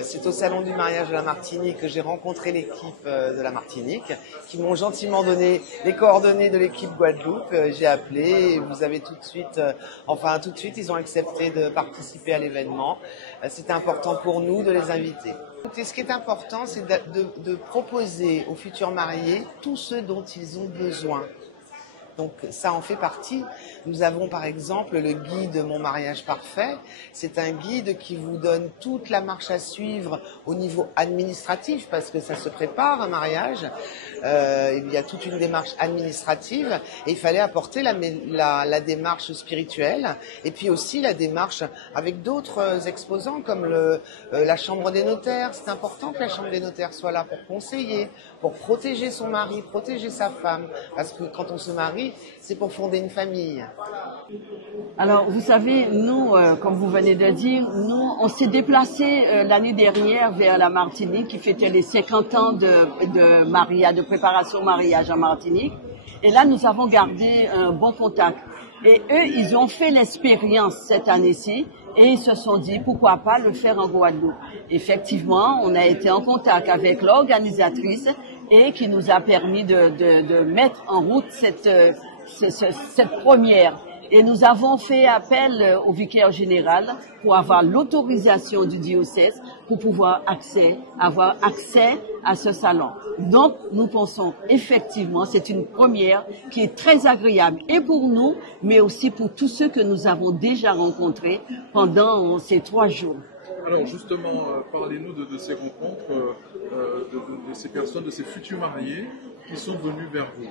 C'est au Salon du mariage de la Martinique que j'ai rencontré l'équipe de la Martinique, qui m'ont gentiment donné les coordonnées de l'équipe Guadeloupe. J'ai appelé et vous avez tout de suite, ils ont accepté de participer à l'événement. C'était important pour nous de les inviter. Et ce qui est important, c'est de proposer aux futurs mariés tout ce dont ils ont besoin. Donc ça en fait partie. Nous avons par exemple le guide Mon mariage parfait. C'est un guide qui vous donne toute la marche à suivre au niveau administratif parce que ça se prépare un mariage. Il y a toute une démarche administrative et il fallait apporter la démarche spirituelle et puis aussi la démarche avec d'autres exposants comme la chambre des notaires. C'est important que la chambre des notaires soit là pour conseiller, pour protéger son mari, protéger sa femme parce que quand on se marie, c'est pour fonder une famille. Alors, vous savez, nous, comme vous venez de dire, nous, on s'est déplacé l'année dernière vers la Martinique qui fêtait les 50 ans de mariage, de préparation au mariage en Martinique. Et là, nous avons gardé un bon contact. Et eux, ils ont fait l'expérience cette année-ci et ils se sont dit pourquoi pas le faire en Guadeloupe. Effectivement, on a été en contact avec l'organisatrice et qui nous a permis de mettre en route cette première. Et nous avons fait appel au vicaire général pour avoir l'autorisation du diocèse pour pouvoir avoir accès à ce salon. Donc, nous pensons effectivement, c'est une première qui est très agréable et pour nous, mais aussi pour tous ceux que nous avons déjà rencontrés pendant ces 3 jours. Alors justement, parlez-nous de ces rencontres, de ces personnes, de ces futurs mariés qui sont venus vers vous.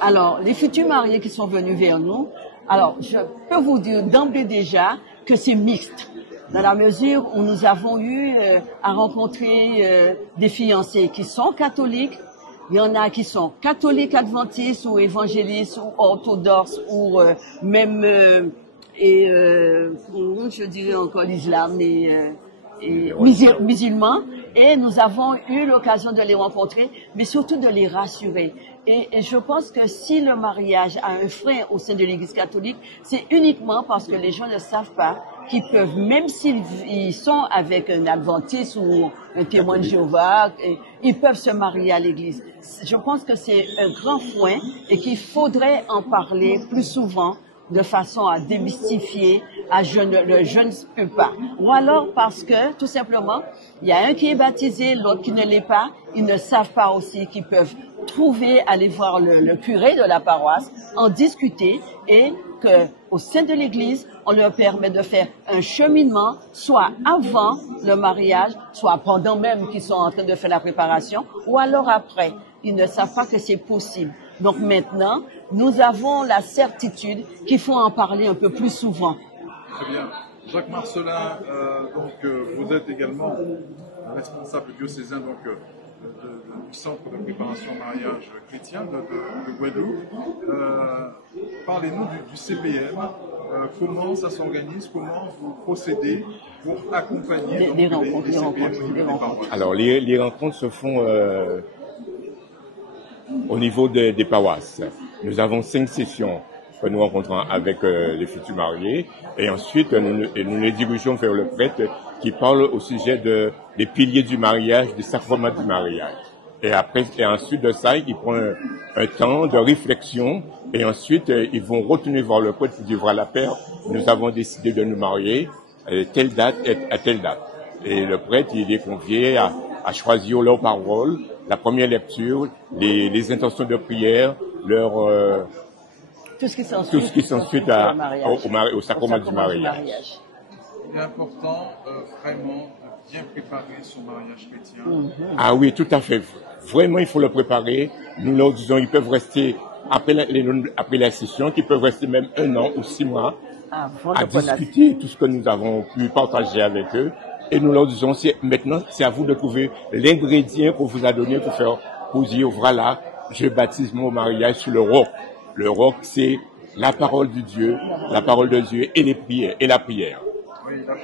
Alors, les futurs mariés qui sont venus vers nous, alors je peux vous dire d'emblée déjà que c'est mixte, dans la mesure où nous avons eu à rencontrer des fiancés qui sont catholiques, il y en a qui sont catholiques adventistes ou évangélistes ou orthodoxes ou même... je dirais encore l'islam et musulmans, et nous avons eu l'occasion de les rencontrer, mais surtout de les rassurer. Et je pense que si le mariage a un frein au sein de l'Église catholique, c'est uniquement parce que les gens ne savent pas qu'ils peuvent, même s'ils sont avec un adventiste ou un témoin de Jéhovah, ils peuvent se marier à l'Église. Je pense que c'est un grand frein et qu'il faudrait en parler plus souvent de façon à démystifier, le je ne peux pas. Ou alors parce que, tout simplement, il y a un qui est baptisé, l'autre qui ne l'est pas, ils ne savent pas aussi qu'ils peuvent aller voir le curé de la paroisse, en discuter et que, au sein de l'église, on leur permet de faire un cheminement, soit avant le mariage, soit pendant même qu'ils sont en train de faire la préparation, ou alors après. Ils ne savent pas que c'est possible. Donc maintenant, nous avons la certitude qu'il faut en parler un peu plus souvent. Très bien. Jacques Marcelin, vous êtes également responsable diocésain du centre de préparation au mariage chrétien de Guadeloupe. Parlez-nous du CPM. Comment ça s'organise? Comment vous procédez pour accompagner les rencontres? Alors, les rencontres se font au niveau des paroisses. Nous avons 5 sessions que nous rencontrons avec les futurs mariés et ensuite nous les dirigeons vers le prêtre qui parle au sujet des piliers du mariage, du sacrement du mariage. Et ensuite de ça, ils prennent un temps de réflexion et ensuite ils vont retourner voir le prêtre pour dire voilà père, nous avons décidé de nous marier à telle date et à telle date. Et le prêtre il est convié à choisir leurs paroles, la première lecture, les intentions de prière, tout ce qui s'ensuit au sacrement du mariage. Il est important vraiment de bien préparer son mariage chrétien. Ah oui, tout à fait. Vraiment, il faut le préparer. Nous leur disons, ils peuvent rester après la session, qu'ils peuvent rester même 1 an ou 6 mois à discuter tout ce que nous avons pu partager avec eux. Et nous leur disons, maintenant, c'est à vous de trouver l'ingrédient qu'on vous a donné pour dire, voilà, je baptise mon mariage sur le roc. Le roc, c'est la parole de Dieu, et les prières, et la prière. Oui, la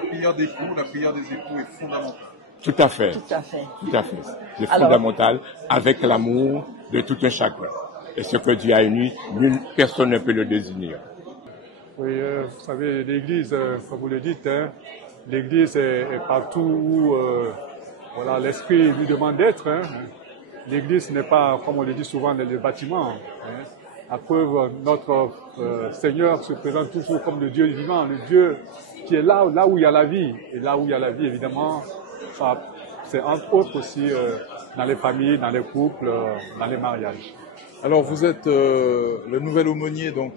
prière des époux est fondamentale. Tout à fait. C'est fondamental avec l'amour de tout un chacun. Et ce que Dieu a uni, nulle personne ne peut le désigner. Oui, vous savez, l'Église, comme vous le dites, l'Église est partout où voilà, l'Esprit lui demande d'être. Hein. L'Église n'est pas, comme on le dit souvent, le bâtiment. Hein. À preuve, notre Seigneur se présente toujours comme le Dieu vivant, le Dieu qui est là où il y a la vie. Et là où il y a la vie, évidemment, c'est entre autres aussi dans les familles, dans les couples, dans les mariages. Alors vous êtes le nouvel aumônier donc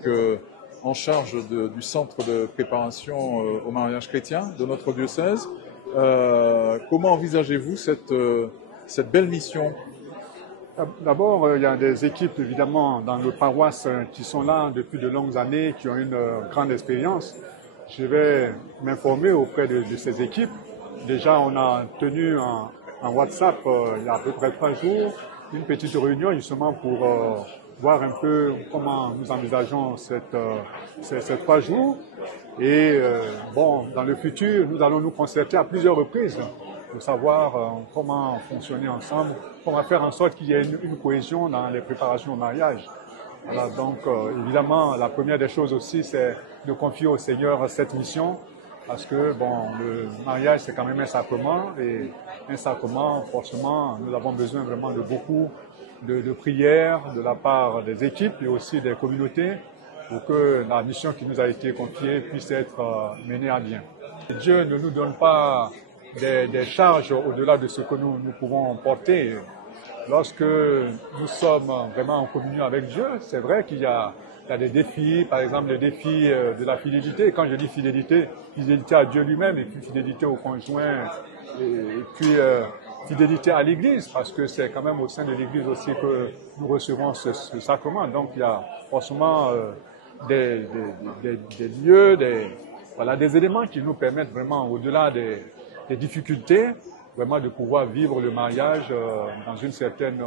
en charge du centre de préparation au mariage chrétien de notre diocèse. Comment envisagez-vous cette belle mission? D'abord, il y a des équipes évidemment dans nos paroisses qui sont là depuis de longues années, qui ont une grande expérience. Je vais m'informer auprès de ces équipes. Déjà, on a tenu un WhatsApp il y a à peu près 3 jours, une petite réunion justement pour voir un peu comment nous envisageons ces 3 jours. Et bon, dans le futur, nous allons nous concerter à plusieurs reprises pour savoir comment fonctionner ensemble, comment faire en sorte qu'il y ait une cohésion dans les préparations au mariage. Voilà, donc évidemment, la première des choses aussi, c'est de confier au Seigneur cette mission, parce que bon, le mariage, c'est quand même un sacrement, et un sacrement, forcément, nous avons besoin vraiment de beaucoup de prières de la part des équipes et aussi des communautés pour que la mission qui nous a été confiée puisse être menée à bien. Et Dieu ne nous donne pas des charges au-delà de ce que nous pouvons porter. Lorsque nous sommes vraiment en communion avec Dieu, c'est vrai qu'il y a des défis, par exemple le défi de la fidélité. Quand je dis fidélité, fidélité à Dieu lui-même et puis fidélité au conjoint et puis fidélité à l'Église, parce que c'est quand même au sein de l'Église aussi que nous recevons ce sacrement. Donc il y a forcément des lieux, des éléments qui nous permettent vraiment, au-delà des difficultés, vraiment de pouvoir vivre le mariage dans une certaine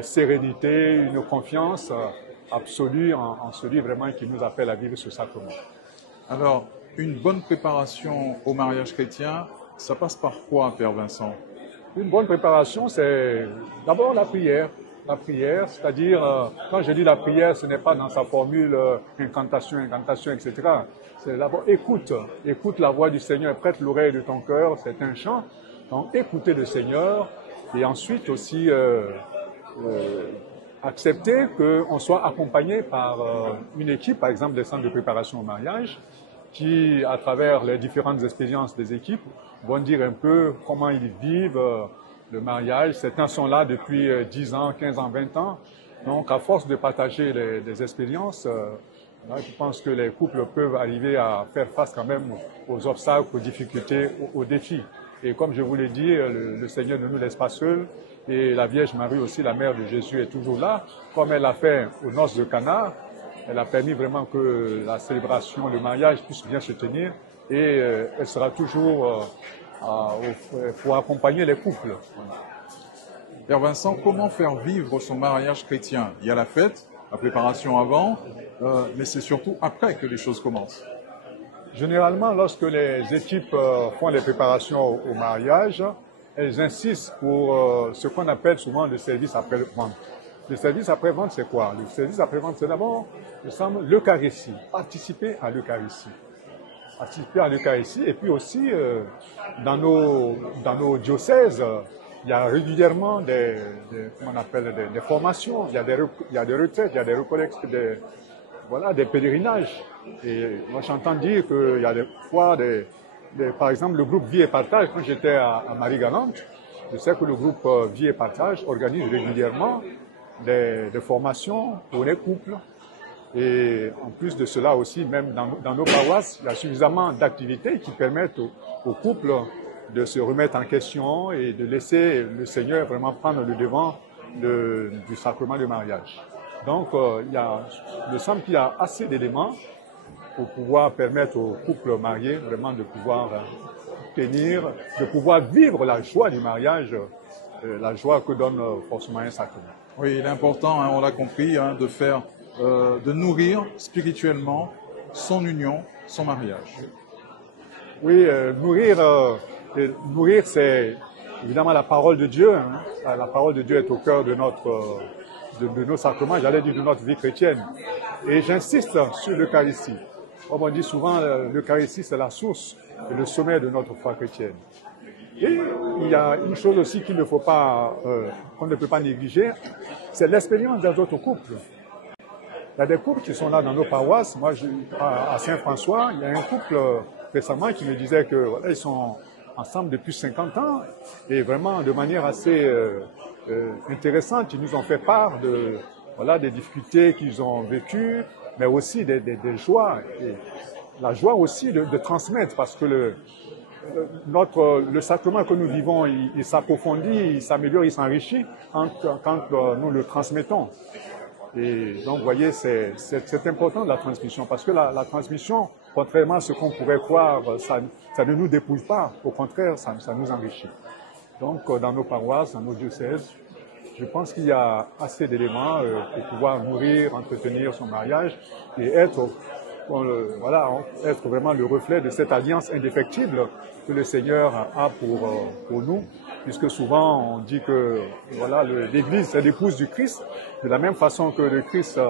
sérénité, une confiance absolue en celui vraiment qui nous appelle à vivre ce sacrement. Alors, une bonne préparation au mariage chrétien, ça passe par quoi, Père Vincent? Une bonne préparation, c'est d'abord la prière. La prière, c'est-à-dire, quand je dis la prière, ce n'est pas dans sa formule incantation, etc. C'est d'abord écoute la voix du Seigneur, prête l'oreille de ton cœur, c'est un chant. Donc écouter le Seigneur et ensuite aussi accepter qu'on soit accompagné par une équipe, par exemple des centres de préparation au mariage, qui, à travers les différentes expériences des équipes, vont dire un peu comment ils vivent le mariage. Certains sont là depuis 10 ans, 15 ans, 20 ans. Donc, à force de partager les expériences, là, je pense que les couples peuvent arriver à faire face quand même aux obstacles, aux difficultés, aux défis. Et comme je vous l'ai dit, le Seigneur ne nous laisse pas seuls. Et la Vierge Marie aussi, la mère de Jésus, est toujours là. Comme elle l'a fait aux noces de Cana, elle a permis vraiment que la célébration, le mariage puisse bien se tenir. Et elle sera toujours pour accompagner les couples. Voilà. Père Vincent, comment faire vivre son mariage chrétien? Il y a la fête, la préparation avant, mais c'est surtout après que les choses commencent. Généralement, lorsque les équipes font les préparations au mariage, elles insistent pour ce qu'on appelle souvent le service après-vente. Le service après-vente, c'est quoi? Le service après-vente, c'est d'abord, il semble, l'Eucharistie, participer à l'Eucharistie. Participer à l'Eucharistie, et puis aussi, dans nos diocèses, il y a régulièrement des formations, il y a des retraites, il y a des recollectes, des pèlerinages. Et moi, j'entends dire qu'il y a des fois, par exemple, le groupe Vie et Partage, quand j'étais à Marie-Galante, je sais que le groupe Vie et Partage organise régulièrement des formations pour les couples. Et en plus de cela aussi, même dans nos paroisses, il y a suffisamment d'activités qui permettent aux couples de se remettre en question et de laisser le Seigneur vraiment prendre le devant du sacrement du mariage. Donc, il me semble qu'il y a assez d'éléments pour pouvoir permettre aux couples mariés vraiment de pouvoir tenir, de pouvoir vivre la joie du mariage, la joie que donne forcément un sacrement. Oui, il est important, on l'a compris, de nourrir spirituellement son union, son mariage. Oui, nourrir, c'est évidemment la parole de Dieu. Hein. La parole de Dieu est au cœur de nos sacrements, j'allais dire de notre vie chrétienne. Et j'insiste sur l'Eucharistie. Comme on dit souvent, l'Eucharistie, c'est la source et le sommet de notre foi chrétienne. Et il y a une chose aussi qu'il ne faut pas, qu'on ne peut pas négliger, c'est l'expérience des autres couples. Il y a des couples qui sont là dans nos paroisses. Moi, à Saint-François, il y a un couple récemment qui me disait que voilà, ils sont ensemble depuis 50 ans et vraiment de manière assez intéressante, ils nous ont fait part de voilà des difficultés qu'ils ont vécues, mais aussi des joies et la joie aussi de transmettre, parce que le sacrement que nous vivons, il s'approfondit, il s'améliore, il s'enrichit quand nous le transmettons. Et donc, vous voyez, c'est important la transmission, parce que la transmission, contrairement à ce qu'on pourrait croire, ça ne nous dépouille pas. Au contraire, ça nous enrichit. Donc, dans nos paroisses, dans nos diocèses, je pense qu'il y a assez d'éléments pour pouvoir nourrir, entretenir son mariage et être vraiment le reflet de cette alliance indéfectible que le Seigneur a pour nous, puisque souvent on dit que voilà, l'Église est l'épouse du Christ, de la même façon que le Christ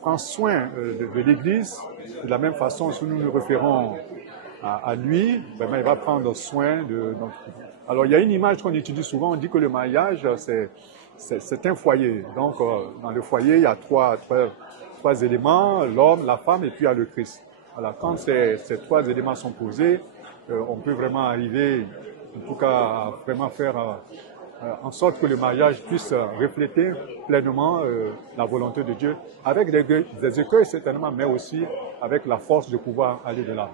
prend soin de l'Église, de la même façon, si nous nous référons à lui, vraiment, il va prendre soin de notre... Alors il y a une image qu'on utilise souvent, on dit que le mariage c'est un foyer. Donc dans le foyer il y a trois éléments, l'homme, la femme et puis il y a le Christ. Voilà, quand ces trois éléments sont posés, on peut vraiment arriver, en tout cas, à vraiment faire en sorte que le mariage puisse refléter pleinement la volonté de Dieu, avec des écueils certainement, mais aussi avec la force de pouvoir aller de l'avant.